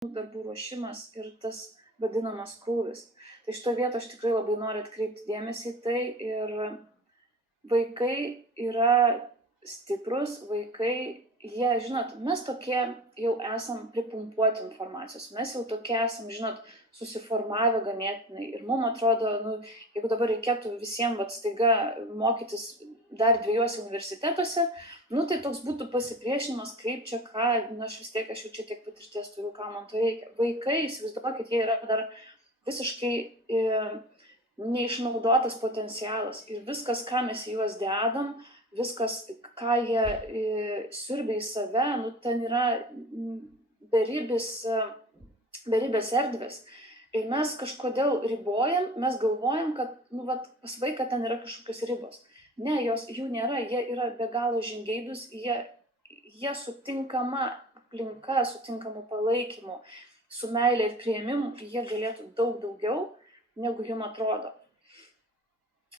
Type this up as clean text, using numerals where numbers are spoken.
darbų ruošimas ir tas vadinamas krūvis. Tai šito vieto aš tikrai labai noriu atkreipti dėmesį į tai ir vaikai yra stiprus, vaikai, jie, žinot, mes tokie jau esam pripumpuoti informacijos, mes jau tokie esam, žinot, susiformavę ganėtinai ir mums atrodo, jeigu dabar reikėtų visiems staiga mokytis dar 2 universitetuose, tai toks būtų pasipriešinimas, kaip čia ką, aš vis tiek, aš jau čia tiek patirties turiu, ką man to reikia. Vaikai, įsivaizduokit, jie yra dar visiškai neišnaudotas potencialas ir viskas, ką mes į juos dedam, viskas, ką jie siurbia į save, ten yra beribės erdvės. Ir mes kažkodėl ribojam, mes galvojam, kad pas vaiką ten yra kažkokios ribos. Ne, jų nėra, jie yra be galo žingeidūs, jie sutinkama aplinka, sutinkamu palaikymu, su meilė ir priėmimu, jie galėtų daug daugiau, negu jums atrodo.